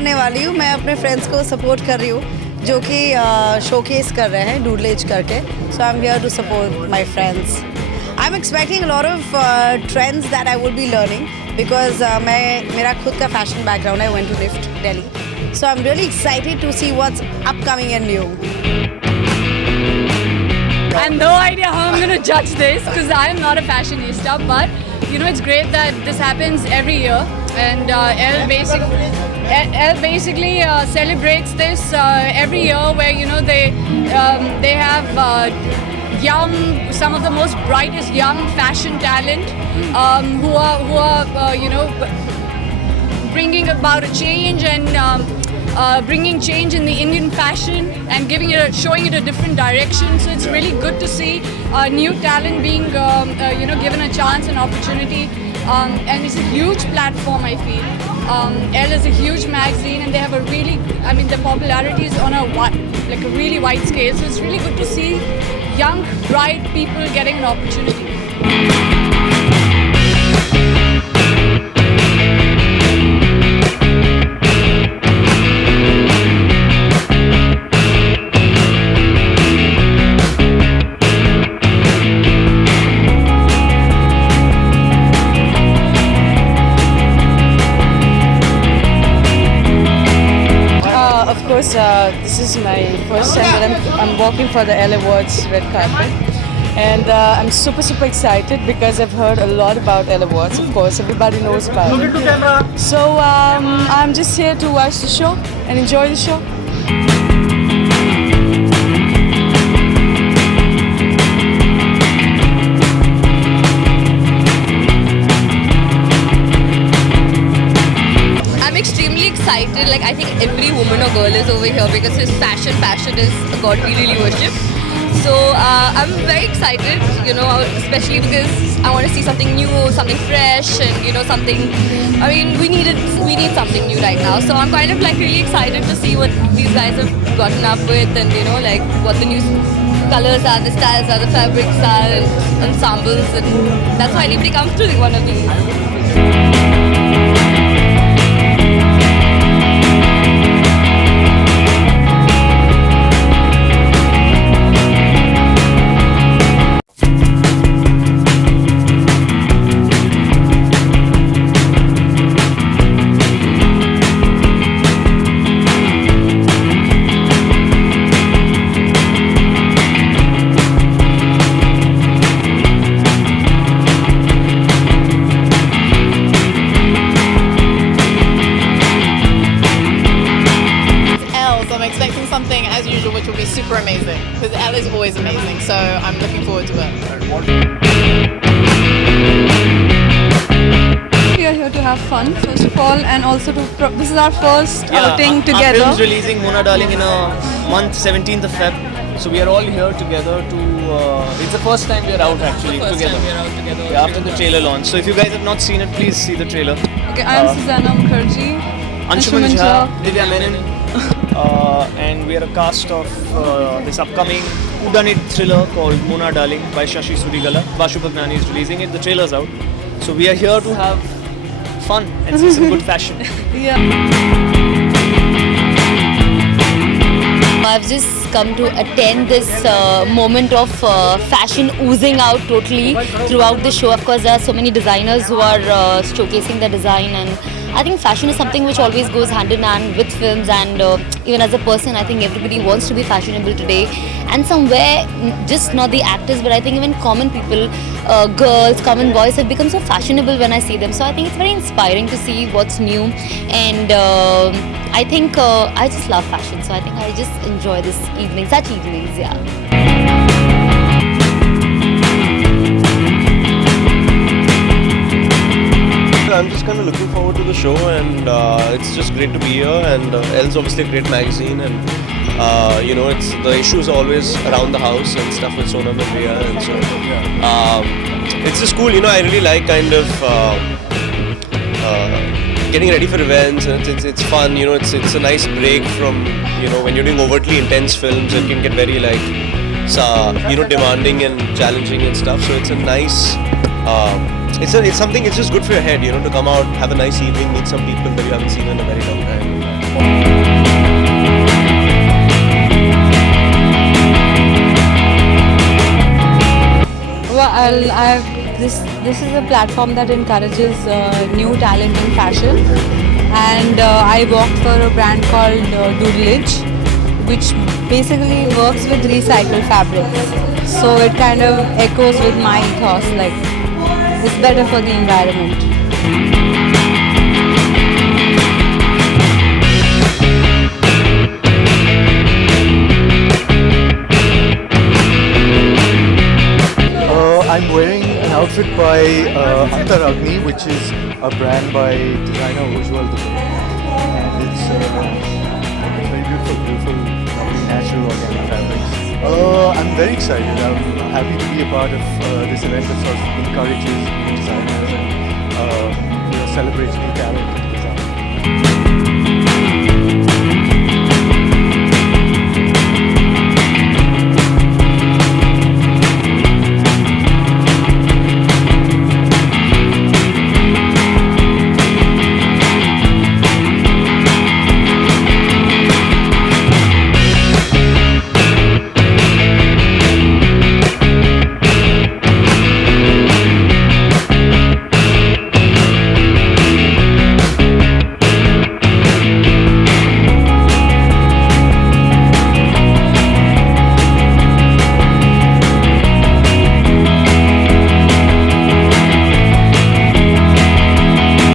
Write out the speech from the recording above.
करने वाली हूँ. मैं अपने फ्रेंड्स को सपोर्ट कर रही हूँ जो कि शोकेस कर रहे हैं डूडलेज करके. So I'm here to support my friends. I'm expecting a lot of trends that I will be learning because मेरा खुद का fashion background है. I went to NIFT Delhi. So I'm really excited to see what's upcoming and new. I have no idea how I'm going to judge this because I am not a fashionista, but you know it's great that this happens every year, and Elle basically celebrates this every year where you know they have some of the most brightest young fashion talent who are you know bringing about a change and bringing change in the Indian fashion and showing it a different direction. So it's really good to see new talent being you know given a chance and opportunity, and it's a huge platform. I feel Elle is a huge magazine, and they have a really, I mean, the popularity is on a really wide scale. So it's really good to see young, bright people getting an opportunity. Of course, this is my first time that I'm walking for the Elle Awards red carpet, and I'm super excited because I've heard a lot about Elle Awards. Of course, everybody knows about it. So I'm just here to watch the show and enjoy the show. Extremely excited. Like, I think every woman or girl is over here because his passion is a god we really worship. So I'm very excited, you know, especially because I want to see something new, something fresh, and you know, something, I mean, we need something new right now. So I'm kind of like really excited to see what these guys have gotten up with, and you know, like what the new colors are, the styles are, the fabrics are, and ensembles, and that's why anybody comes to one of these. Something as usual, which will be super amazing because Elle is always amazing. So I'm looking forward to it. We are here to have fun, first of all, and also to this is our first outing together. Our film's releasing Mona Darling in a month, 17th of Feb. So we are all here together to. It's the first time we are out actually together. Yeah, after the trailer launch. So if you guys have not seen it, please see the trailer. Okay, I am Susanna Mukherjee. Anshuman Jha, Divya Menon. And we are a cast of this upcoming whodunit thriller called Mona Darling by Shashi Surigala. Bashu Bhagnani is releasing it. The trailer's out. So we are here to have fun and see some good fashion. I've just come to attend this moment of fashion oozing out totally throughout the show. Of course, there are so many designers who are showcasing their design, and I think fashion is something which always goes hand in hand with films, and even as a person, I think everybody wants to be fashionable today. And somewhere, just not the actors, but I think even common people, girls, common boys have become so fashionable when I see them. So I think it's very inspiring to see what's new, and I think I just love fashion. So I think I just enjoy this evening, such evenings, yeah. I'm just kind of looking forward to the show, and it's just great to be here. And Elle's obviously a great magazine, and you know, it's the issues are always around the house and stuff with Sonam and Riya, and so it's just cool. You know, I really like kind of getting ready for events, and it's fun. You know, it's a nice break from, you know, when you're doing overtly intense films, it can get very like you know, demanding and challenging and stuff. So it's a nice. It's something. It's just good for your head, you know, to come out, have a nice evening, meet some people that you haven't seen in a very long time. this is a platform that encourages new talent in fashion, and I worked for a brand called Doodleage, which basically works with recycled fabrics. So it kind of echoes with my ethos, like it's better for the environment. I'm wearing an outfit by Antaragni, which is a brand by designer Ujjwal Dubey. And it's very beautiful, lovely, natural organic fabrics. I'm very excited. I'm happy to be a part of this event that sort of encourages designers and celebrates new talent in design.